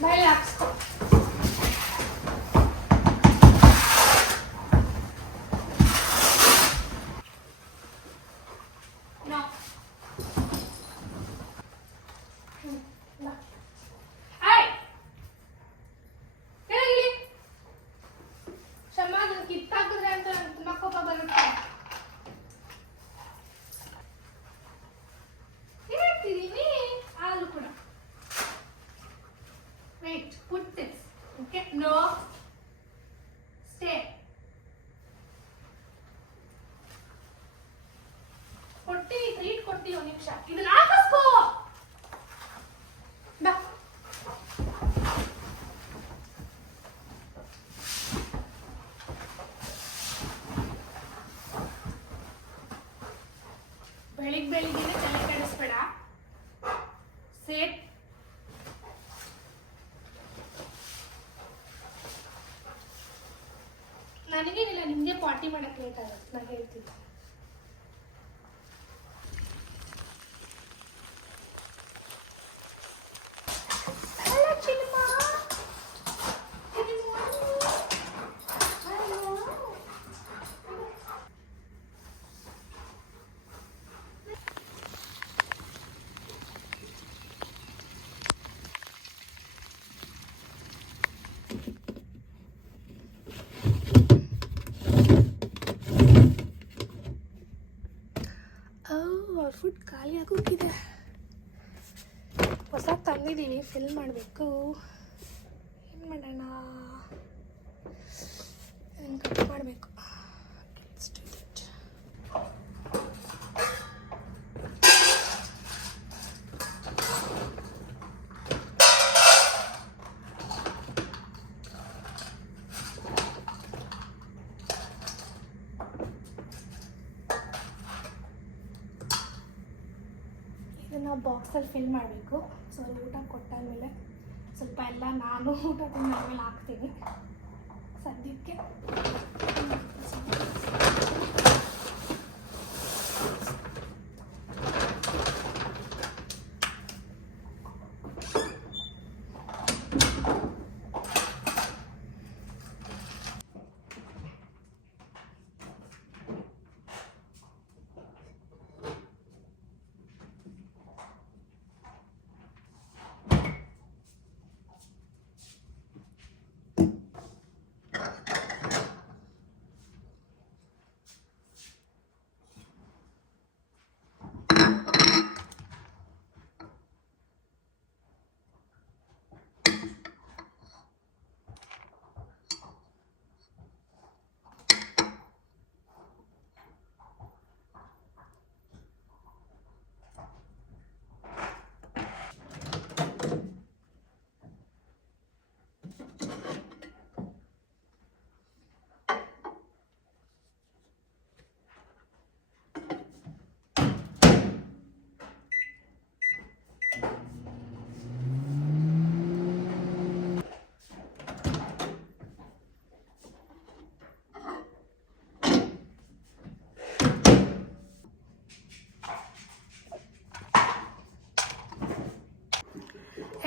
ಬಾಯಲ್ಲಿ ಹಾಕ್ಸ್ಕೊ. ಕಿತ್ತಾಕಿದ್ರೆ ಅಂತ ನಂಗೆ ತುಂಬ ಕೋಪ ಬರುತ್ತೆ. ಹೇಳ್ತಿದ್ದೀನಿ ಹಾಲು ಕೂಡ. Wait, put this. Okay, no, stay. ಕೊಡ್ತೀನಿ, ಟ್ರೀಟ್ ಕೊಡ್ತೀನಿ, ಒಂದು ನಿಮಿಷ. ಇದನ್ನ ಹಾಕಿಸ್ಕೋ. ಬಾ. ಬೆಳಿಗ್ಗೆನೆ ತಲೆ ಕೆಡಿಸ್ಬೇಡ. ಸೇಫ್. ನನಗೇನಿಲ್ಲ, ನಿಮಗೆ ಪಾರ್ಟಿ ಮಾಡಕ್ಕೆ ಲೇಟ್ ಆಗುತ್ತೆ, ನಾನು ಹೇಳ್ತೀನಿ. ಫುಡ್ ಖಾಲಿ ಆಗೋಗಿದೆ. ಹೊಸ ತಂದಿದ್ದೀನಿ, ಫಿಲ್ ಮಾಡಬೇಕು. ಏನು ಮಾಡೋಣ, ಕಟ್ ಮಾಡಬೇಕು. ಇದನ್ನು ಬಾಕ್ಸಲ್ಲಿ ಫಿಲ್ ಮಾಡಬೇಕು. ಸೊ ಊಟ ಕೊಟ್ಟಾದಮೇಲೆ ಸ್ವಲ್ಪ ಎಲ್ಲ ನಾನು ಊಟ ತಿಂದಾದ್ಮೇಲೆ ಹಾಕ್ತೀನಿ. ಸದ್ಯಕ್ಕೆ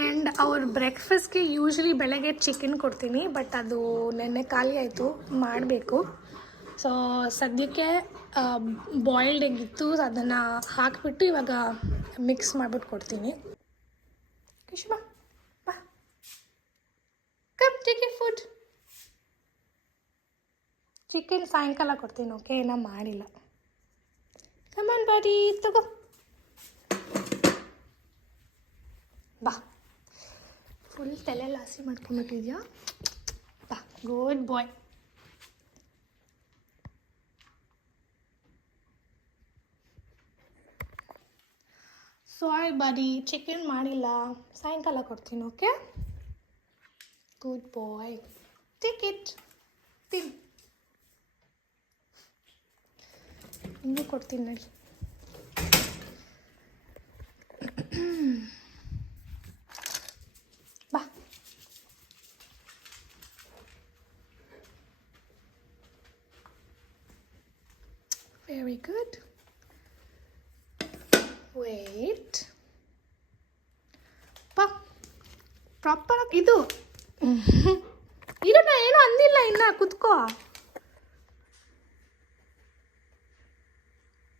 ಆ್ಯಂಡ್ ಅವ್ರ ಬ್ರೇಕ್ಫಾಸ್ಟ್ಗೆ ಯೂಶ್ವಲಿ ಬೆಳಗ್ಗೆ ಚಿಕನ್ ಕೊಡ್ತೀನಿ, ಬಟ್ ಅದು ನೆನ್ನೆ ಖಾಲಿ ಆಯಿತು, ಮಾಡಬೇಕು. ಸೊ ಸದ್ಯಕ್ಕೆ ಬಾಯ್ಲ್ಡ್ ಎಗ್ ಇತ್ತು, ಅದನ್ನು ಹಾಕಿಬಿಟ್ಟು ಇವಾಗ ಮಿಕ್ಸ್ ಮಾಡಿಬಿಟ್ಟು ಕೊಡ್ತೀನಿ. ಕಿಶು ಬಾ, ಕಮ್ ಟೇಕ್ ಫುಡ್. ಚಿಕನ್ ಸಾಯಂಕಾಲ ಕೊಡ್ತೀನಿ, ಓಕೆ, ಏನೋ ಮಾಡಿಲ್ಲ. ಕಮಾನ್ ಬಾಡಿ, ತಗೋ ಬಾ. ಫುಲ್ ತಲೆ ಲಾಸಿ ಮಾಡ್ಕೊಂಬಿಟ್ಟಿದ್ಯಾ? ಬಾ, ಗುಡ್ ಬಾಯ್. ಸಾರಿ ಬಾಡಿ, ಚಿಕನ್ ಮಾಡಿಲ್ಲ, ಸಾಯಂಕಾಲ ಕೊಡ್ತೀನಿ, okay? Good boy, take it, ತಿನ್. ಇನ್ನೂ ಕೊಡ್ತೀನಿ ನೋಡಿ. ಬಾ. Very good. ವೇಟ್. ಬಾ. ಪ್ರಾಪರಾಗಿ ಇದು ಇರೋಣ, ಏನೂ ಅಂದಿಲ್ಲ ಇನ್ನು, ಕುತ್ಕೋ.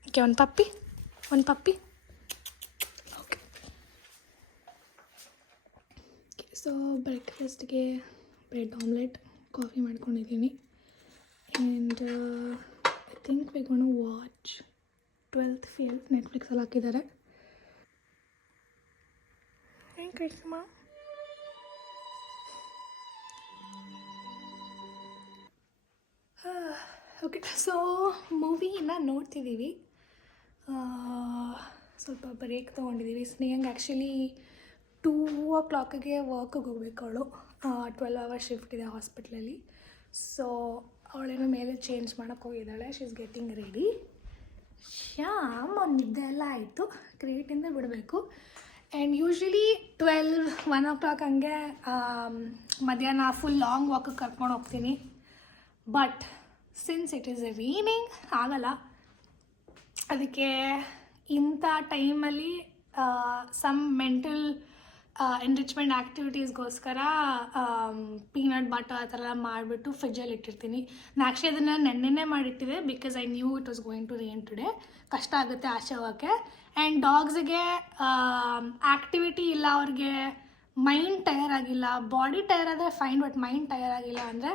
ಓಕೆ, ಒಂದು ಪಪ್ಪಿ ಓಕೆ. ಸೊ ಬ್ರೇಕ್ಫಾಸ್ಟ್ಗೆ ಬ್ರೆಡ್ ಆಮ್ಲೆಟ್, ಕಾಫಿ ಮಾಡ್ಕೊಂಡಿದ್ದೀನಿ. And I think we gonna watch 12th Fail ನೆಟ್ಫ್ಲಿಕ್ಸಲ್ಲಿ ಹಾಕಿದ್ದಾರೆ. ಏನು ಕೈಸಮ್ಮ? Okay, so ಮೂವಿನ ನೋಡ್ತಿದ್ದೀವಿ. ಸ್ವಲ್ಪ ಬ್ರೇಕ್ ತೊಗೊಂಡಿದ್ದೀವಿ. ಸ್ನೇಹಂಗೆ ಆ್ಯಕ್ಚುಲಿ 2 o'clockಗೆ ವರ್ಕಿಗೆ ಹೋಗ್ಬೇಕು. ಅವಳು 12 hour ಶಿಫ್ಟ್ ಇದೆ ಹಾಸ್ಪಿಟ್ಲಲ್ಲಿ. ಸೊ ಅವಳೇನೋ ಮೇಲೆ ಚೇಂಜ್ ಮಾಡೋಕ್ಕೆ ಹೋಗಿದ್ದಾಳೆ. She is getting ready. Shyam ನಿದ್ದೆ ಎಲ್ಲ ಆಯಿತು, ಕ್ರಿಯೇಟಿಂದ ಬಿಡಬೇಕು. ಆ್ಯಂಡ್ ಯೂಶ್ವಲಿ 12-1 o'clock ಹಂಗೆ ಮಧ್ಯಾಹ್ನ ಫುಲ್ ಲಾಂಗ್ ವಾಕಿಗೆ ಕರ್ಕೊಂಡು ಹೋಗ್ತೀನಿ. But since it is raining ಆಗಲ್ಲ. ಅದಕ್ಕೆ ಇಂಥ ಟೈಮಲ್ಲಿ ಸಮ್ ಮೆಂಟಲ್ ಎನ್ರಿಚ್ಮೆಂಟ್ ಆ್ಯಕ್ಟಿವಿಟೀಸ್ಗೋಸ್ಕರ ಪೀನಟ್ ಬಟರ್ ಆ ಥರ ಎಲ್ಲ ಮಾಡಿಬಿಟ್ಟು ಫ್ರಿಜ್ಜಲ್ಲಿ ಇಟ್ಟಿರ್ತೀನಿ. ನಾನು ಆ್ಯಕ್ಚುಲಿ ಅದನ್ನು ನೆನ್ನೆನೇ ಮಾಡಿಟ್ಟಿದೆ, because I knew it was going to rain today. ಕಷ್ಟ ಆಗುತ್ತೆ ಆಚೆ ಹೋಗೋಕ್ಕೆ. ಆ್ಯಂಡ್ ಡಾಗ್ಸಿಗೆ ಆ್ಯಕ್ಟಿವಿಟಿ ಇಲ್ಲ, ಅವ್ರಿಗೆ ಮೈಂಡ್ ಟಯರ್ ಆಗಿಲ್ಲ. ಬಾಡಿ ಟಯರ್ ಆದರೆ ಫೈನ್, ಬಟ್ ಮೈಂಡ್ ಟಯರ್ ಆಗಿಲ್ಲ ಅಂದರೆ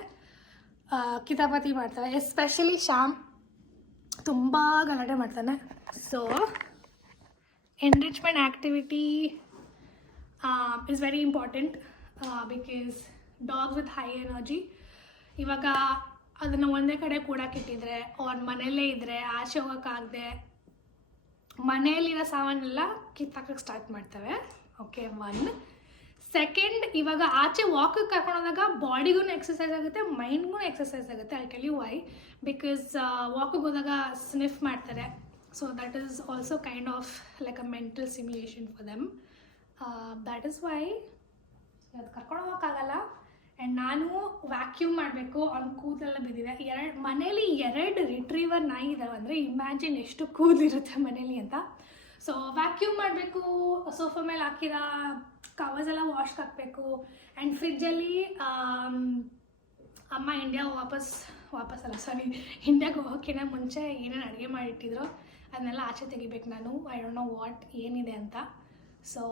ಕಿತಾಪತಿ ಮಾಡ್ತಾರೆ. ಎಸ್ಪೆಷಲಿ ಶ್ಯಾಮ್ ತುಂಬ ಗಲಾಟೆ ಮಾಡ್ತಾನೆ. So enrichment activity is very important because dogs with high energy. ಇವಾಗ ಅದನ್ನು ಒಂದೇ ಕಡೆ ಕೂಡಕ್ಕಿಟ್ಟಿದ್ರೆ, ಅವ್ರ ಮನೆಯಲ್ಲೇ ಇದ್ದರೆ, ಆಚೆ ಹೋಗೋಕ್ಕಾಗದೆ ಮನೆಯಲ್ಲಿರೋ ಸಾಮಾನೆಲ್ಲ ಕಿತ್ತಾಕಕ್ಕೆ ಸ್ಟಾರ್ಟ್ ಮಾಡ್ತವೆ. ಓಕೆ, 1. ಸೆಕೆಂಡ್, ಇವಾಗ ಆಚೆ ವಾಕಿಗೆ ಕರ್ಕೊಂಡೋದಾಗ ಬಾಡಿಗೂ ಎಕ್ಸಸೈಸ್ ಆಗುತ್ತೆ, ಮೈಂಡ್ಗೂ ಎಕ್ಸಸೈಸ್ ಆಗುತ್ತೆ. I tell you why. Because ವಾಕಿಗೆ ಹೋದಾಗ ಸ್ನಿಫ್ ಮಾಡ್ತಾರೆ. So that is also kind of like a mental simulation for them. That is why ಅದು ಕರ್ಕೊಂಡು ಹೋಗೋಕ್ಕಾಗಲ್ಲ. ಆ್ಯಂಡ್ ನಾನು ವ್ಯಾಕ್ಯೂಮ್ ಮಾಡಬೇಕು. ಅವ್ನು ಕೂದಲೆಲ್ಲ ಬಿದ್ದಿದೆ. ಮನೇಲಿ 2 ರಿಟ್ರೀವರ್ ನಾಯಿ ಇದ್ದಾವೆ ಅಂದರೆ ಇಮ್ಯಾಜಿನ್ ಎಷ್ಟು ಕೂದಲಿರುತ್ತೆ ಮನೇಲಿ ಅಂತ. ಸೊ ವ್ಯಾಕ್ಯೂಮ್ ಮಾಡಬೇಕು, ಸೋಫಾ ಮೇಲೆ ಹಾಕಿರೋ ಕವರ್ಸ್ ಎಲ್ಲ ವಾಶ್ಗೆ ಹಾಕಬೇಕು. ಆ್ಯಂಡ್ ಫ್ರಿಜ್ಜಲ್ಲಿ ಅಮ್ಮ ಇಂಡಿಯಾಗೆ ಹೋಗೋಕ್ಕಿಂತ ಮುಂಚೆ ಏನೇನು ಅಡುಗೆ ಮಾಡಿಟ್ಟಿದ್ರು ಅದನ್ನೆಲ್ಲ ಆಚೆ ತೆಗಿಬೇಕು ನಾನು. ಐ ಡೋಂಟ್ ನೋ ವಾಟ್ ಏನಿದೆ ಅಂತ. ಸೊ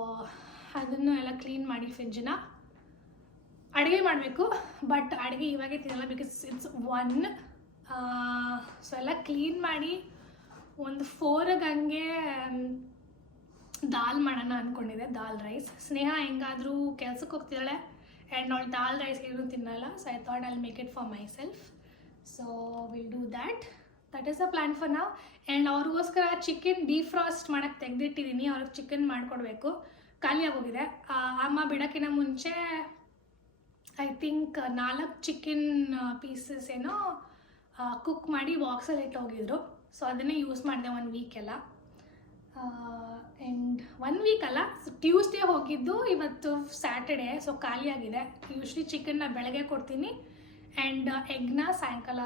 ಅದನ್ನು ಎಲ್ಲ ಕ್ಲೀನ್ ಮಾಡಿ ಫ್ರಿಜ್ಜನ್ನ ಅಡುಗೆ ಮಾಡಬೇಕು. ಬಟ್ ಅಡುಗೆ ಇವಾಗೇ ತಿನ್ನಲ್ಲ, ಬಿಕಾಸ್ ಇಟ್ಸ್ 1. ಸೊ ಎಲ್ಲ ಕ್ಲೀನ್ ಮಾಡಿ ಒಂದು 4ಗೆ ಹಂಗೆ ದಾಲ್ ಮಾಡೋಣ ಅಂದ್ಕೊಂಡಿದ್ದೆ, ದಾಲ್ ರೈಸ್. ಸ್ನೇಹ ಹೆಂಗಾದರೂ ಕೆಲ್ಸಕ್ಕೆ ಹೋಗ್ತಿದ್ದಾಳೆ ಆ್ಯಂಡ್ ಅವಳು ದಾಲ್ ರೈಸ್ ಏನೂ ತಿನ್ನಲ್ಲ. So I thought I will make it for my self. So will do that. That is a plan for ನಾವ್. ಆ್ಯಂಡ್ ಅವ್ರಿಗೋಸ್ಕರ ಚಿಕನ್ ಡಿಫ್ರಾಸ್ಟ್ ಮಾಡೋಕ್ಕೆ ತೆಗೆದಿಟ್ಟಿದ್ದೀನಿ. ಅವ್ರಿಗೆ ಚಿಕನ್ ಮಾಡಿಕೊಡ್ಬೇಕು, ಖಾಲಿಯಾಗೋಗಿದೆ. ಅಮ್ಮ ಬಿಡೋಕ್ಕಿಂತ ಮುಂಚೆ ಐ ಥಿಂಕ್ 4 ಚಿಕನ್ ಪೀಸಸ್ ಏನೋ ಕುಕ್ ಮಾಡಿ ಬಾಕ್ಸಲ್ಲಿ ಇಟ್ಟು ಹೋಗಿದ್ರು. ಸೊ ಅದನ್ನೇ ಯೂಸ್ ಮಾಡಿದೆ 1 ವೀಕೆಲ್ಲ. ಆ್ಯಂಡ್ 1 ವೀಕ್ ಅಲ್ಲ, ಟ್ಯೂಸ್ಡೇ ಹೋಗಿದ್ದು, ಇವತ್ತು ಸ್ಯಾಟರ್ಡೇ. ಸೊ ಖಾಲಿಯಾಗಿದೆ. ಯೂಶ್ವಲಿ ಚಿಕನ್ನ ಬೆಳಗ್ಗೆ ಕೊಡ್ತೀನಿ ಆ್ಯಂಡ್ ಎಗ್ನ ಸಾಯಂಕಾಲ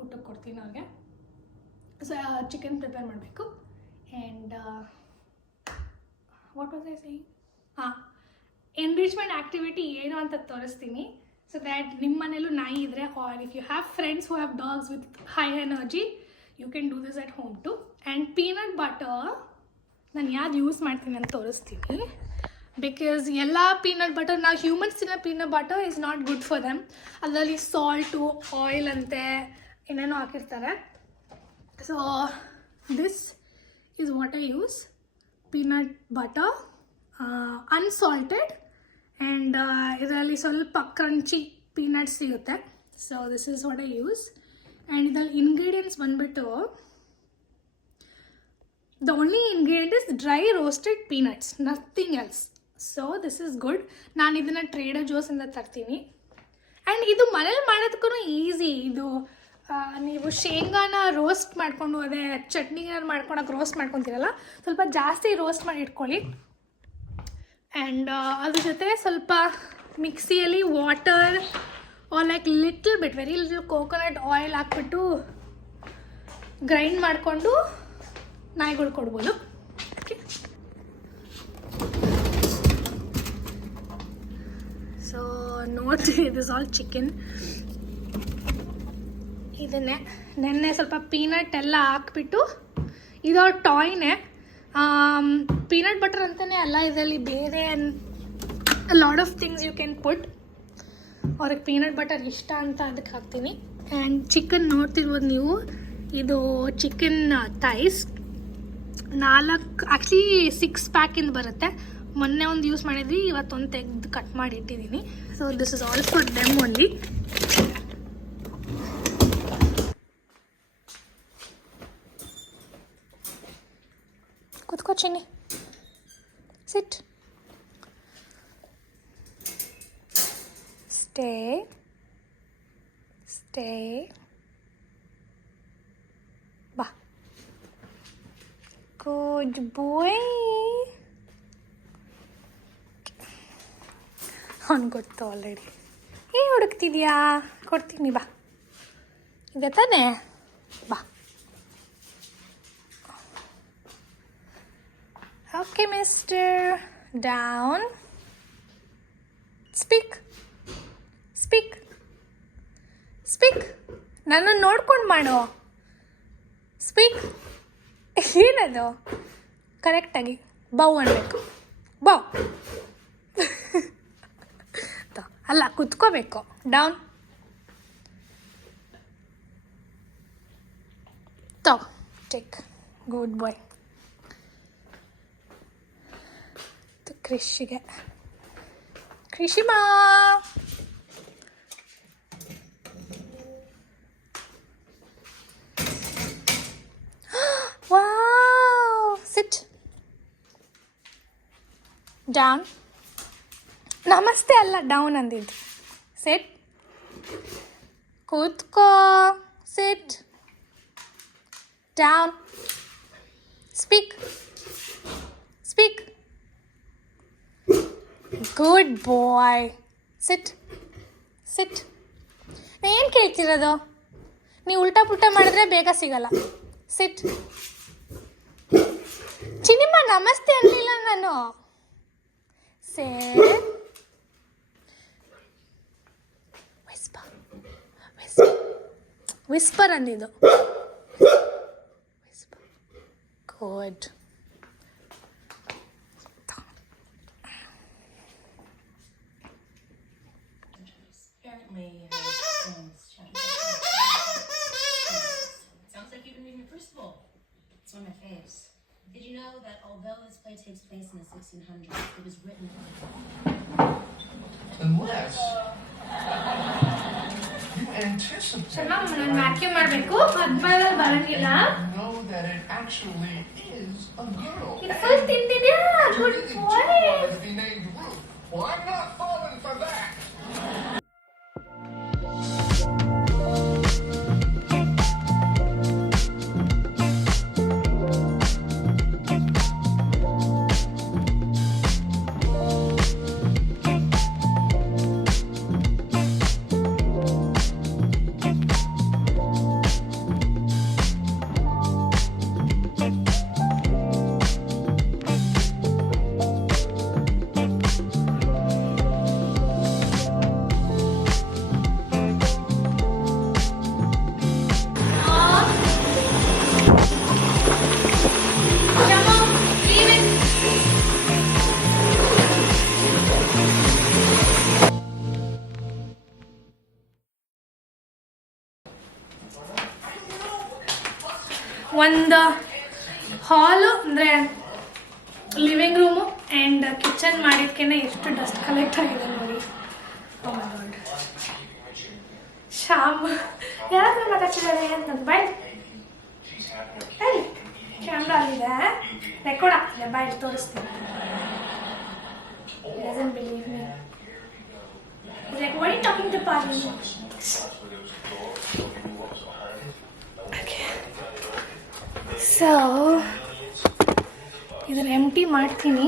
ಊಟಕ್ಕೆ ಕೊಡ್ತೀನಿ ಅವ್ರಿಗೆ. ಸೊ ಚಿಕನ್ ಪ್ರಿಪೇರ್ ಮಾಡಬೇಕು. And what was I saying? Enrichment activity ಏನು ಅಂತ ತೋರಿಸ್ತೀನಿ. ಸೊ ದ್ಯಾಟ್ ನಿಮ್ಮ ಮನೇಲೂ ನಾಯಿ ಇದ್ದರೆ, or if you have friends who have dogs with high energy, you can do this at home too. And peanut butter ನಾನು ಯಾವ್ದು ಯೂಸ್ ಮಾಡ್ತೀನಿ ಅಂತ ತೋರಿಸ್ತೀನಿ. ಬಿಕಾಸ್ ಎಲ್ಲ ಪೀನಟ್ ಬಟರ್, ನಾವು ಹ್ಯೂಮನ್ಸ್ ತಿನ್ನೋ peanut butter is not good for them. ಅದರಲ್ಲಿ salt, oil ಅಂತೆ ಏನೇನೋ ಹಾಕಿರ್ತಾರೆ. So this is what I use. Peanut butter unsalted and ಇದರಲ್ಲಿ ಸ್ವಲ್ಪ ಕ್ರಂಚಿ ಪೀನಟ್ಸ್ ಸಿಗುತ್ತೆ. So this is what I use. And ಇದರಲ್ಲಿ ಇಂಗ್ರೀಡಿಯೆಂಟ್ಸ್ ಬಂದುಬಿಟ್ಟು, the only ingredient is dry roasted peanuts, nothing else. So this is good. ನಾನು ಇದನ್ನು trader ಜೋಸಿಂದ ತರ್ತೀನಿ. And ಇದು ಮನೇಲಿ ಮಾಡೋದಕ್ಕೂ ಈಸಿ. ಇದು ನೀವು ಶೇಂಗಾನ ರೋಸ್ಟ್ ಮಾಡಿಕೊಂಡು, ಅದೇ ಚಟ್ನಿಗೆ ಮಾಡ್ಕೊಳಕ್ಕೆ ರೋಸ್ಟ್ ಮಾಡ್ಕೊತೀರಲ್ಲ, ಸ್ವಲ್ಪ ಜಾಸ್ತಿ ರೋಸ್ಟ್ ಮಾಡಿ ಇಟ್ಕೊಳ್ಳಿ. ಆ್ಯಂಡ್ ಅದ್ರ ಜೊತೆ ಸ್ವಲ್ಪ ಮಿಕ್ಸಿಯಲ್ಲಿ water are like little bit, very little coconut oil ಹಾಕ್ಬಿಟ್ಟು ಗ್ರೈಂಡ್ ಮಾಡಿಕೊಂಡು ನಾಯಿಗಳು ಕೊಡ್ಬೋದು. ಓಕೆ, ಸೊ ನೋಡ್ತೀವಿ, ಇಟ್ ಇಸ್ ಆಲ್ ಚಿಕನ್. ಇದನ್ನೇ ನೆನ್ನೆ ಸ್ವಲ್ಪ ಪೀನಟ್ ಎಲ್ಲ ಹಾಕ್ಬಿಟ್ಟು, ಇದು ಟಾಯ್ನೇ, ಪೀನಟ್ ಬಟರ್ ಅಂತಲೇ ಅಲ್ಲ, ಇದರಲ್ಲಿ ಬೇರೆ lot of things you can put. ಅವ್ರಿಗೆ ಪೀನಟ್ ಬಟರ್ ಇಷ್ಟ ಅಂತ ಅದಕ್ಕೆ ಹಾಕ್ತೀನಿ. ಆ್ಯಂಡ್ ಚಿಕನ್ ನೋಡ್ತಿರ್ಬೋದು ನೀವು, ಇದು ಚಿಕನ್ ಥೈಸ್ 4, ಆ್ಯಕ್ಚುಲಿ 6 ಪ್ಯಾಕಿಂದ ಬರುತ್ತೆ. ಮೊನ್ನೆ ಒಂದು ಯೂಸ್ ಮಾಡಿದ್ವಿ, ಇವತ್ತೊಂದು ತೆಗೆದು ಕಟ್ ಮಾಡಿ ಇಟ್ಟಿದ್ದೀನಿ. So this is all for them only. ಕೂತ್ಕೋ ಚಿನ್ನಿ, ಸಿಟ್, ಸ್ಟೇ, ಬಾ, ಗುಡ್ ಬಾಯ್. ಅವ್ನು ಗೊತ್ತು ಆಲ್ರೆಡಿ. ಏನು ಹುಡುಕ್ತಿದ್ಯಾ? ಕೊಡ್ತೀನಿ ಬಾ, ಇದೆ ತಾನೇ, ಬಾ. ಓಕೆ ಮಿಸ್ಟರ್, ಡೌನ್, ಸ್ಪೀಕ್, ನನ್ನನ್ನು ನೋಡ್ಕೊಂಡು ಮಾಡು, ಸ್ಪೀಕ್. ಏನದು? ಕರೆಕ್ಟಾಗಿ ಬೌ ಅನ್ಬೇಕು, ಬೌ ಅಲ್ಲ, ಕುತ್ಕೋಬೇಕು. ಡೌನ್, ಟೇಕ್, ಗುಡ್ ಬಾಯ್. ಕೃಷಿಮಾ, ವಾವ್, ಸಿಟ್, ಡೌನ್. ನಮಸ್ತೆ ಅಲ್ಲ, ಡೌನ್ ಅಂದಿದ್ದು. ಸಿಟ್, ಕೂತ್ಕೋ, ಸಿಟ್, ಡೌನ್, ಸ್ಪೀಕ್, ಗುಡ್ ಬಾಯ್. ಸಿಟ್. ಏನು ಕೇಳ್ತಿರೋದು? ನೀವು ಉಲ್ಟಾ ಪುಲ್ಟಾ ಮಾಡಿದ್ರೆ ಬೇಗ ಸಿಗಲ್ಲ. ಸಿಟ್. ಚಿನಿಮ್ಮ ನಮಸ್ತೆ ಅನ್ನಲಿಲ್ಲ ನಾನು. ವಿಸ್ಪರ್ ಅಂದಿದ್ದು. Good. Sounds like you've been reading your Crucible. It's one of my faves. Did you know that although this play takes place in the 1600s, it was written unless you anticipate vacuum ಮಾಡಬೇಕು, ಪದ್ಮದಲ್ಲಿ ಬರಂಗಿಲ್ಲ. know that it actually is a girl. ಇದು full ತಿಂದಿದ್ಯಾ? Good boy. To be named Ruth. Well, I'm not falling for that. ಒಂದು ಹಾಲು ಅಂದರೆ living room and kitchen ಮಾಡಿದ್ಕೇನೆ ಎಷ್ಟು dust collect ಆಗಿದೆ ನೋಡಿ. ಓ ಮೈ ಗಾಡ್. ಶ್ಯಾಮ್ ಯಾರಾದ್ರೂ ಮಾತಾಡ್ತಿದ್ದಾರೆ ಅಂತಂದು ಬಾಯ್ ಕ್ಯಾಮ್ರಾ ಅಲ್ಲಿದೆ, ರೆಕಾರ್ಡ್ ಆಗ್ತಿದೆ, ಬಾಯ್ ತೋರಿಸ್ತೀನಿ. Doesn't believe me. Like, what are you talking to Parveen? Okay. So, ಇದನ್ನು ಎಂಟಿ ಮಾಡ್ತೀನಿ.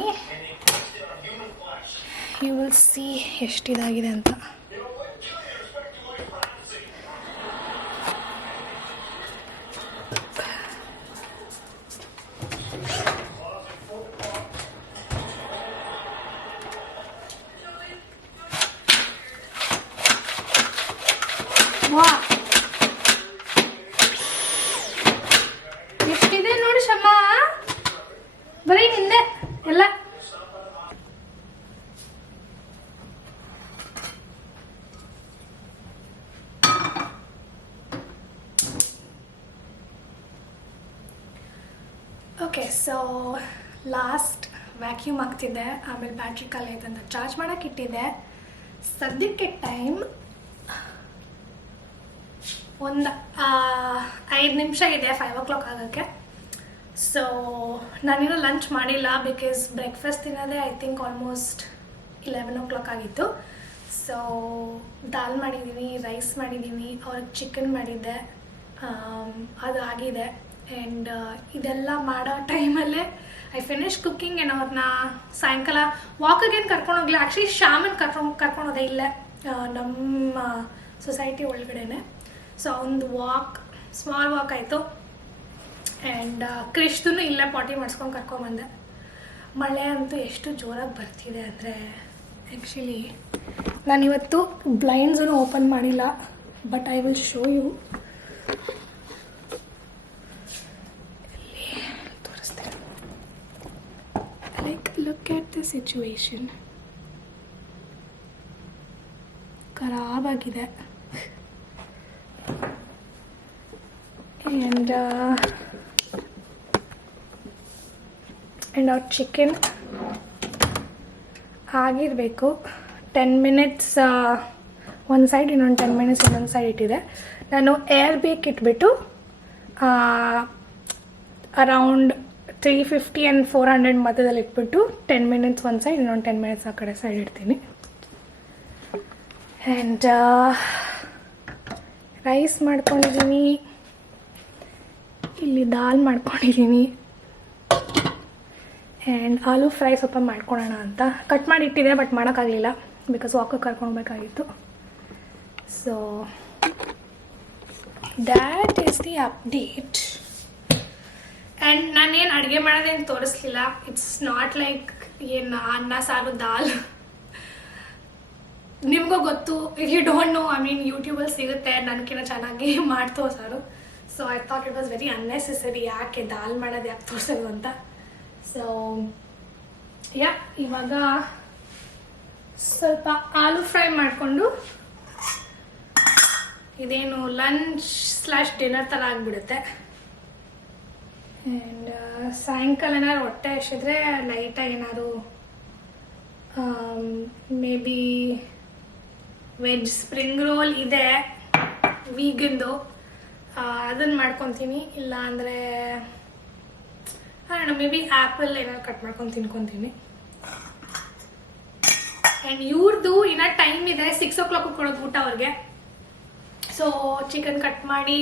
ಯು ವಿಲ್ ಸಿ ಎಷ್ಟಿದಾಗಿದೆ ಅಂತ. ವಾ ಎಷ್ಟಿದೆ ನೋಡಿ ಶಮ್ಮ, ಬರೀ ನಿಂದೆ ಎಲ್ಲ. ಓಕೆ, ಸೊ ಲಾಸ್ಟ್ ವ್ಯಾಕ್ಯೂಮ್ ಆಗ್ತಿದೆ, ಆಮೇಲೆ ಬ್ಯಾಟ್ರಿ ಖಾಲಿ ಆಯ್ತು ಅಂತ ಚಾರ್ಜ್ ಮಾಡೋಕೆ ಇಟ್ಟಿದ್ದೆ. ಸದ್ಯಕ್ಕೆ ಟೈಮ್ ಒಂದು 5 ನಿಮಿಷ ಇದೆ 5 o'clock ಆಗೋಕ್ಕೆ. ಸೊ ನಾನಿನ್ನೂ ಲಂಚ್ ಮಾಡಿಲ್ಲ, ಬಿಕಾಸ್ ಬ್ರೇಕ್ಫಾಸ್ಟ್ ತಿನ್ನೋದೇ ಐ ಥಿಂಕ್ ಆಲ್ಮೋಸ್ಟ್ 11 o'clock ಆಗಿತ್ತು. ಸೊ ದಾಲ್ ಮಾಡಿದ್ದೀನಿ, ರೈಸ್ ಮಾಡಿದ್ದೀನಿ, ಅವ್ರಿಗೆ ಚಿಕನ್ ಮಾಡಿದ್ದೆ, ಅದು ಆಗಿದೆ. ಆ್ಯಂಡ್ ಇದೆಲ್ಲ ಮಾಡೋ ಟೈಮಲ್ಲೇ ಐ ಫಿನಿಶ್ ಕುಕ್ಕಿಂಗ್. ಆ್ಯಂಡ್ ಅವ್ರನ್ನ ಸಾಯಂಕಾಲ ವಾಕಿಗೇನು ಕರ್ಕೊಂಡೋಗ್ಲಿಲ್ಲ, ಆ್ಯಕ್ಚುಲಿ ಶ್ಯಾಮನ್ ಕರ್ಕೊಂಡೋದೆ ಇಲ್ಲೇ ನಮ್ಮ ಸೊಸೈಟಿ ಒಳಗಡೆನೆ. ಸೊ ಒಂದು ವಾಕ್, ಸ್ಮಾಲ್ ವಾಕ್ ಆಯಿತು. ಆ್ಯಂಡ್ ಕ್ರಿಶ್ದೂ ಇಲ್ಲೇ ಪಾಟಿ ಮಾಡಿಸ್ಕೊಂಡು ಕರ್ಕೊಂಬಂದೆ. ಮಳೆ ಅಂತೂ ಎಷ್ಟು ಜೋರಾಗಿ ಬರ್ತಿದೆ ಅಂದರೆ, ಆ್ಯಕ್ಚುಲಿ ನಾನಿವತ್ತು ಬ್ಲೈಂಡ್ಸೂ ಓಪನ್ ಮಾಡಿಲ್ಲ, but I will show you. Like, look at the situation. ಖರಾಬ್ ಆಗಿದೆ. And our chicken ಆಗಿರಬೇಕು. 10 minutes ಒಂದು ಸೈಡ್, ಇನ್ನೊಂದು 10 minutes ಇನ್ನೊಂದು ಸೈಡ್ ಇಟ್ಟಿದೆ. ನಾನು ಏರ್ ಬೇಕ್ ಇಟ್ಬಿಟ್ಟು ಅರೌಂಡ್ 350 and 400 ಮಧ್ಯದಲ್ಲಿ ಇಟ್ಬಿಟ್ಟು 10 minutes ಒಂದು ಸೈಡ್, ಇನ್ನೊಂದು 10 minutes ಆ ಕಡೆ ಸೈಡ್ ಇಡ್ತೀನಿ. ಆ್ಯಂಡ್ ರೈಸ್ ಮಾಡ್ಕೊಂಡಿದ್ದೀನಿ, ಇಲ್ಲಿ ದಾಲ್ ಮಾಡ್ಕೊಂಡಿದ್ದೀನಿ. ಆ್ಯಂಡ್ ಆಲೂ ಫ್ರೈ ಸ್ವಲ್ಪ ಮಾಡ್ಕೊಳ್ಳೋಣ ಅಂತ ಕಟ್ ಮಾಡಿ ಇಟ್ಟಿದೆ, ಬಟ್ ಮಾಡೋಕ್ಕಾಗಲಿಲ್ಲ ಬಿಕಾಸ್ ವಾಕಿಗೆ ಕರ್ಕೊಳ್ಬೇಕಾಗಿತ್ತು. So that is the update. And ನಾನೇನು ಅಡುಗೆ ಮಾಡೋದೇನು ತೋರಿಸ್ಲಿಲ್ಲ. ಇಟ್ಸ್ ನಾಟ್ ಲೈಕ್ ಏನು ಅನ್ನ ಸಾರು ದಾಲ್, ನಿಮಗೂ ಗೊತ್ತು. If you don't know, I mean ಯೂಟ್ಯೂಬಲ್ಲಿ ಸಿಗುತ್ತೆ ನನಗಿನ್ನ ಚೆನ್ನಾಗಿ ಮಾಡಿ ತೋರಿಸೋರು. So I thought it was very unnecessary, ಯಾಕೆ ದಾಲ್ ಮಾಡೋದು ಯಾಕೆ ತೋರಿಸೋದು ಅಂತ. ಸೊ ಇವಾಗ ಸ್ವಲ್ಪ ಆಲೂ ಫ್ರೈ ಮಾಡಿಕೊಂಡು ಇದೇನು ಲಂಚ್/ಡಿನ್ನರ್ ಥರ ಆಗಿಬಿಡುತ್ತೆ. ಆ್ಯಂಡ್ ಸಾಯಂಕಾಲ ಏನಾದ್ರು ಹೊಟ್ಟೆ ಎಷ್ಟಿದ್ರೆ ಲೈಟಾಗಿ ಏನಾದ್ರು maybe veg spring roll ಇದೆ ವೀಗನ್ದು, ಅದನ್ನು ಮಾಡ್ಕೊತೀನಿ. ಇಲ್ಲ ಅಂದರೆ ಮೇ ಬಿ ಆ್ಯಪಲ್ ಏನಾದ್ರು ಕಟ್ ಮಾಡ್ಕೊಂಡು ತಿನ್ಕೊತೀನಿ. ಆ್ಯಂಡ್ ಇವ್ರದ್ದು ಇನ್ನೂ ಟೈಮ್ ಇದೆ, 6 o'clock ಕೊಡೋದು ಊಟ ಅವ್ರಿಗೆ. ಸೊ ಚಿಕನ್ ಕಟ್ ಮಾಡಿ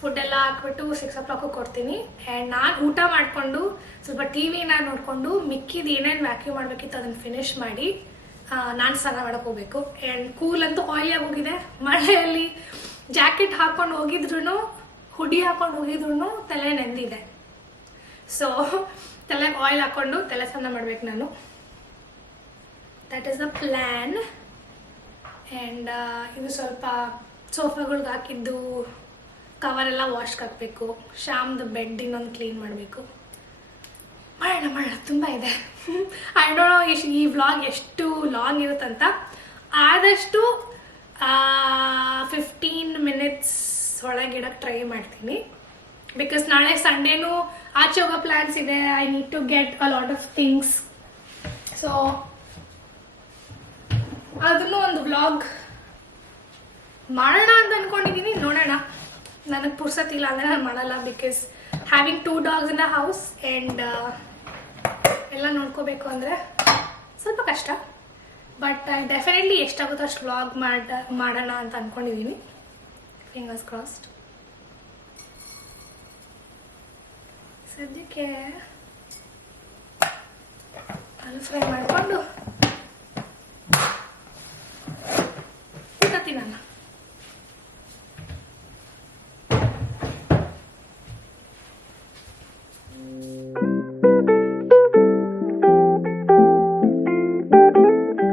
ಫುಡ್ ಎಲ್ಲ ಹಾಕ್ಬಿಟ್ಟು 6 o'clock ಕೊಡ್ತೀನಿ. ಆ್ಯಂಡ್ ನಾನು ಊಟ ಮಾಡಿಕೊಂಡು ಸ್ವಲ್ಪ ಟಿ ವಿನ ನೋಡಿಕೊಂಡು ಮಿಕ್ಕಿದ್ದು ಏನೇನು ವ್ಯಾಕ್ಯೂಮ್ ಮಾಡಬೇಕಿತ್ತು ಅದನ್ನು ಫಿನಿಶ್ ಮಾಡಿ ನಾನು ಸ್ನಾನ ಮಾಡೋಕ್ಕೆ ಹೋಗಬೇಕು. ಆ್ಯಂಡ್ ಕೂಲ್ ಅಂತೂ ಆಯಿಲಿಯಾಗಿ ಹೋಗಿದೆ. ಮಳೆಯಲ್ಲಿ ಜಾಕೆಟ್ ಹಾಕ್ಕೊಂಡು ಹೋಗಿದ್ರು, ಹುಡಿ ಹಾಕ್ಕೊಂಡು ಹೋಗಿದ್ರು ತಲೆ ನೆಂದಿದೆ. ಸೊ ತಲೆಗೆ ಆಯಿಲ್ ಹಾಕ್ಕೊಂಡು ತಲೆ ಸ್ನಾನ ಮಾಡ್ಬೇಕು ನಾನು. That is the plan. And ಇದು ಸ್ವಲ್ಪ ಸೋಫಾಗಳ್ಗೆ ಹಾಕಿದ್ದು ಕವರೆಲ್ಲ ವಾಶ್ಗೆ ಹಾಕಬೇಕು. ಶ್ಯಾಮ್ದು ಬೆಡ್ ಇನ್ನೊಂದು ಕ್ಲೀನ್ ಮಾಡಬೇಕು. ಮಾಡೋಣ ತುಂಬ ಇದೆ. ಐ ಡೋಂಟ್ ನೋ ಈ ವ್ಲಾಗ್ ಎಷ್ಟು ಲಾಂಗ್ ಇರುತ್ತಂತ. ಆದಷ್ಟು 15 minutes ಒಳಗಿಡಕ್ಕೆ ಟ್ರೈ ಮಾಡ್ತೀನಿ. ಬಿಕಾಸ್ ನಾಳೆ ಸಂಡೇನೂ ಆಚೆ ಹೋಗೋ ಪ್ಲ್ಯಾನ್ಸ್ ಇದೆ. I need to get a lot of things. So ಅದನ್ನು ಒಂದು ವ್ಲಾಗ್ ಮಾಡೋಣ ಅಂತ ಅಂದ್ಕೊಂಡಿದ್ದೀನಿ. ನೋಡೋಣ, ನನಗೆ ಪುರ್ಸತ್ತಿಲ್ಲ ಅಂದರೆ ನಾನು ಮಾಡಲ್ಲ. Because having 2 dogs in the house and ಎಲ್ಲ ನೋಡ್ಕೋಬೇಕು ಅಂದರೆ ಸ್ವಲ್ಪ ಕಷ್ಟ. ಬಟ್ ಡೆಫಿನೆಟ್ಲಿ ಎಷ್ಟಾಗುತ್ತೋ ಅಷ್ಟು ವ್ಲಾಗ್ ಮಾಡೋಣ ಅಂತ ಅಂದ್ಕೊಂಡಿದ್ದೀನಿ. Fingers crossed. ಸದ್ಯಕ್ಕೆ ಆಲೂ ಫ್ರೈ ಮಾಡಿಕೊಂಡು